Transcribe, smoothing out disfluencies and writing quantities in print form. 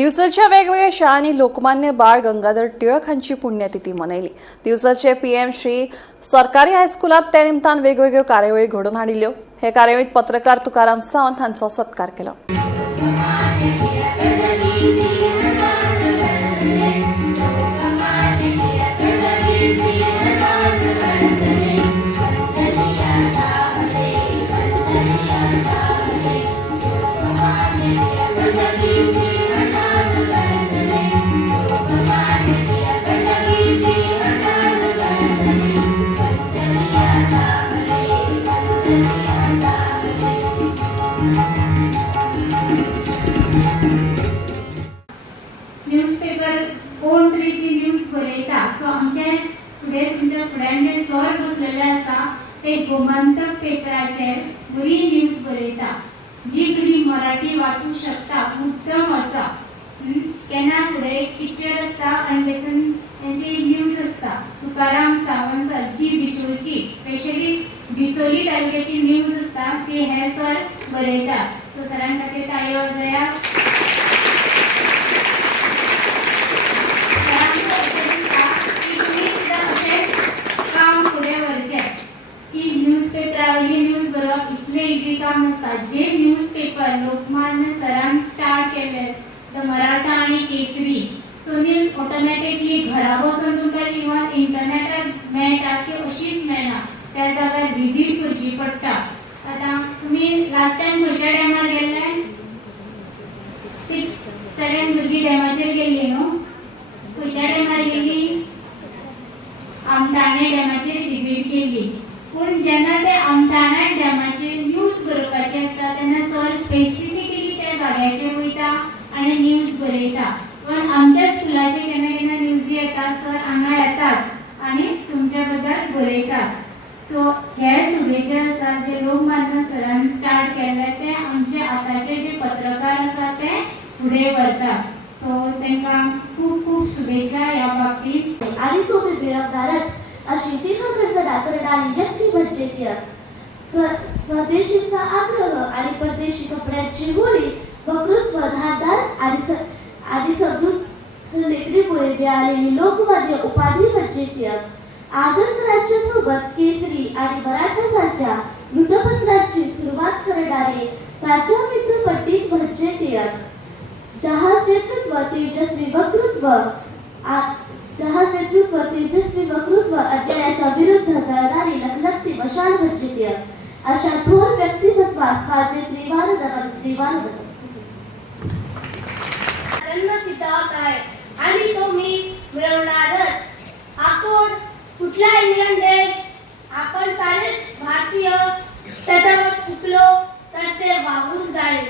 दिवसाच्या वेगवेगळ्या शाळांनी लोकमान्य बाळ गंगाधर टिळक हांची पुण्यतिथी मनयली। दिवसाचे पीएम श्री सरकारी हायस्कुलात ते निमतान वेगवेगळ्यो कार्यावळी घडोवन हाडिल्ल्यो। हे कार्यावळीत पत्रकार तुकाराम सावंत हांचो सत्कार केलो। न्यूजपेपर कोण तरी ती न्यूज बरयता। सो आमचे फुडें तुमच्या फुड्यान जे सर बसलेले आसा ते गोमंतक पेपराचेर बरी न्यूज बरयता। जी भुरगीं मराठी वाचूंक शकता उत्तम आसा। केन्ना फुडें एक पिक्चर आसता आनी तेतून तेंची न्यूज आसता। तुकाराम सावंत सर जी बिचोलची स्पेशली बिचोली तालुक्याची न्यूज आसता ती हे सर बरयता। सो सरां खातीर ताळयो वाजोवया। न्यूज बरोवप इतले इजी काम नसता। जे न्यूजपेपर लोकमान्य सरान स्टार्ट केले द मराठा आणि केसरी, सो न्यूज ऑटोमॅटिकली घरा बसून तुमकां इवन इंटरनेटार मेळटा की अशीच मेळना, त्या जाग्यार विजीट करची पडटा। आतां तुमी लास्ट टायम खंयच्या डॅमार गेल्ले? 6-7 भुरगीं डॅमाचेर गेल्ली न्हू? खंयच्या डॅमार गेल्ली? आमटाणे डॅमाचेर विजीट केल्ली। पण जेन्ना ते आमटाणा डॅमाचेर न्यूज बरोवपाचे आसता तेन्ना सर स्पेसिफिकली त्या जाग्याचेर वयता आनी न्यूज बरयता। पण आमच्या स्कुलाचे केन्ना केन्ना न्यूजी येता, सर हांगा येतात आनी तुमच्या बद्दल बरयतात। सो हे सगळे जे आसा जे लोकमान्य सरान स्टार्ट केले ते आमचे आतांचे जे पत्रकार आसा ते फुडें व्हरतात। सो तांकां खूब खूब शुभेच्छा ह्या बाबतींत। आणि तुम्ही मिळवणारच अशी सिंहगर्जना करणारी व्यक्ती म्हणजे टिळक। स्वदेशीचा आग्रह आणि परदेशी कपड्यांची होळी वक्तृत्व धारदार आणि समृद्ध लेखणीमुळे मिळालेली लोकमान्य उपाधी म्हणजे टिळक। आगरकरांच्या सोबत केसरी आणि मराठा सारख्या वृत्तपत्रांची सुरुवात करणारे प्राचार्य पंडित म्हणजे टिळक। जहाज नेतृत्व तेजस्वी वक्तृत्व अन्यायाच्या विरुद्ध जळणारी लखलखती मशाल म्हणजे टिळक। अशा थोर व्यक्तिमत्वास माझे त्रिवार नमन। जन्म सिद्धांत आहे आणि तो मी मिळवणारच। आपण कुठला इंग्लंड देश, आपण सारेच भारतीय त्याच्यावर चुकलो तर ते वाहून जाईल।